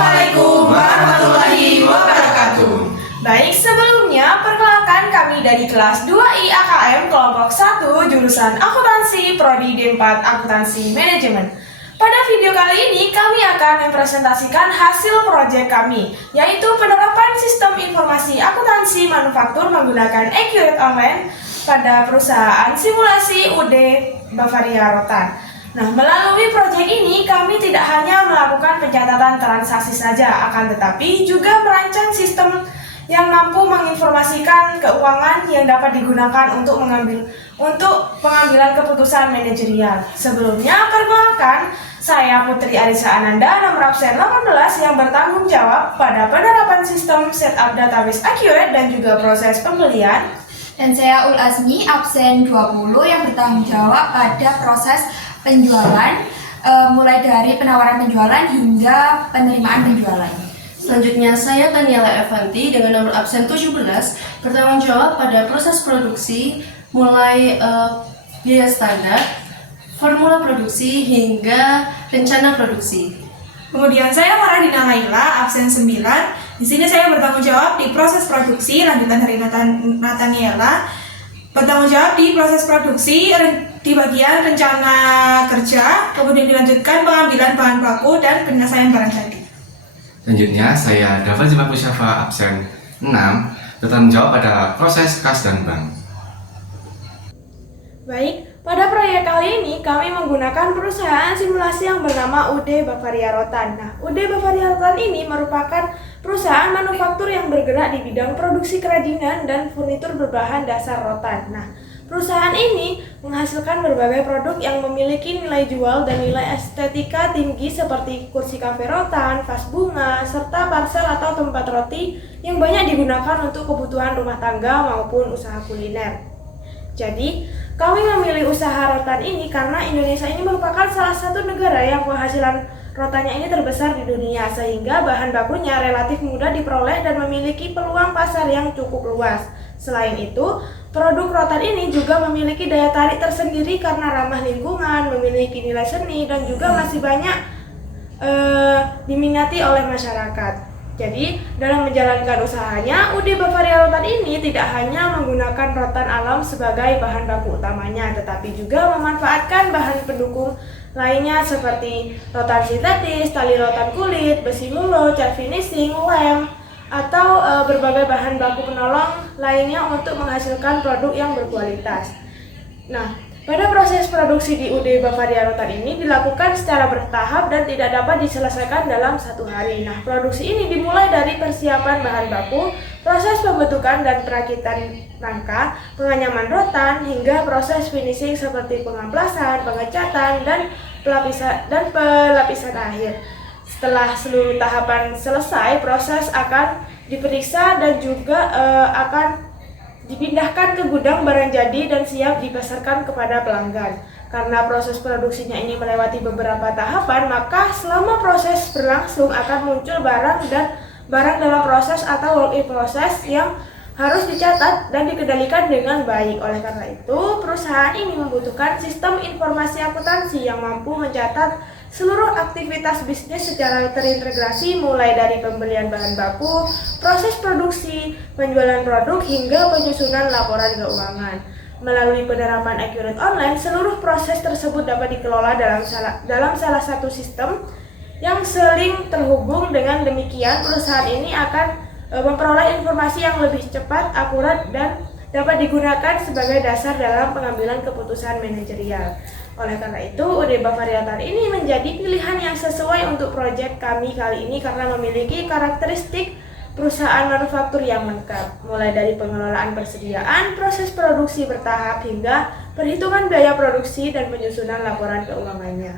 Assalamualaikum warahmatullahi wabarakatuh. Baik, sebelumnya perkenalkan kami dari kelas 2I AKM kelompok 1 jurusan Akuntansi Prodi D4 Akuntansi Manajemen. Pada video kali ini kami akan mempresentasikan hasil proyek kami, yaitu penerapan sistem informasi akuntansi manufaktur menggunakan Accurate Online pada perusahaan simulasi UD Bavaria Rotan. Nah, melalui proyek ini kami tidak hanya melakukan pencatatan transaksi saja, akan tetapi juga merancang sistem yang mampu menginformasikan keuangan yang dapat digunakan untuk pengambilan keputusan manajerial. Sebelumnya, perkenalkan, saya Putri Arisa Ananda, nomor absen 18 yang bertanggung jawab pada penerapan sistem setup database Accurate dan juga proses pembelian. Dan saya Ul Azmi, absen 20 yang bertanggung jawab pada proses penjualan, mulai dari penawaran penjualan hingga penerimaan penjualan. Selanjutnya, saya Taniela Evanti dengan nomor absen 17 bertanggung jawab pada proses produksi mulai biaya standar, formula produksi hingga rencana produksi. Kemudian saya Faradina Laila, absen 9. Di sini saya bertanggung jawab di proses produksi, lanjutan dari Nataniela. Bertanggung jawab di proses produksi di bagian rencana kerja, kemudian dilanjutkan pengambilan bahan baku dan penyelesaian barang jadi. Selanjutnya, saya Dafa Jibaku Syafa, absen 6, bertanggung jawab pada proses kas dan bank. Baik, pada proyek kali ini kami menggunakan perusahaan simulasi yang bernama UD Bavaria Rotan. Nah, UD Bavaria Rotan ini merupakan perusahaan manufaktur yang bergerak di bidang produksi kerajinan dan furnitur berbahan dasar rotan. Nah, perusahaan ini menghasilkan berbagai produk yang memiliki nilai jual dan nilai estetika tinggi seperti kursi kafe rotan, vas bunga, serta parsel atau tempat roti yang banyak digunakan untuk kebutuhan rumah tangga maupun usaha kuliner. Jadi, kami memilih usaha rotan ini karena Indonesia ini merupakan salah satu negara yang penghasilan rotannya ini terbesar di dunia, sehingga bahan bakunya relatif mudah diperoleh dan memiliki peluang pasar yang cukup luas. Selain itu, produk rotan ini juga memiliki daya tarik tersendiri karena ramah lingkungan, memiliki nilai seni, dan juga masih banyak diminati oleh masyarakat. Jadi, dalam menjalankan usahanya, UD Bavaria Rotan ini tidak hanya menggunakan rotan alam sebagai bahan baku utamanya, tetapi juga memanfaatkan bahan pendukung lainnya seperti rotan sintetis, tali rotan kulit, besi mulo, cat finishing, lem, atau berbagai bahan baku penolong lainnya untuk menghasilkan produk yang berkualitas. Nah, pada proses produksi di UD Bavaria Rotan ini dilakukan secara bertahap dan tidak dapat diselesaikan dalam satu hari. Nah, produksi ini dimulai dari persiapan bahan baku, proses pembentukan dan perakitan rangka, penganyaman rotan, hingga proses finishing seperti pengamplasan, pengecatan, dan pelapisan akhir. Setelah seluruh tahapan selesai, proses akan diperiksa dan juga akan dipindahkan ke gudang barang jadi dan siap dipasarkan kepada pelanggan. Karena proses produksinya ini melewati beberapa tahapan, maka selama proses berlangsung akan muncul barang dalam proses atau work in process yang harus dicatat dan dikendalikan dengan baik. Oleh karena itu, perusahaan ini membutuhkan sistem informasi akuntansi yang mampu mencatat seluruh aktivitas bisnis secara terintegrasi mulai dari pembelian bahan baku, proses produksi, penjualan produk, hingga penyusunan laporan keuangan. Melalui penerapan Accurate Online, seluruh proses tersebut dapat dikelola dalam salah satu sistem yang saling terhubung. Dengan demikian, perusahaan ini akan memperoleh informasi yang lebih cepat, akurat, dan dapat digunakan sebagai dasar dalam pengambilan keputusan manajerial. Oleh karena itu, UD Bavaria Rotan ini menjadi pilihan yang sesuai untuk proyek kami kali ini karena memiliki karakteristik perusahaan manufaktur yang lengkap, mulai dari pengelolaan persediaan, proses produksi bertahap, hingga perhitungan biaya produksi dan penyusunan laporan keuangannya.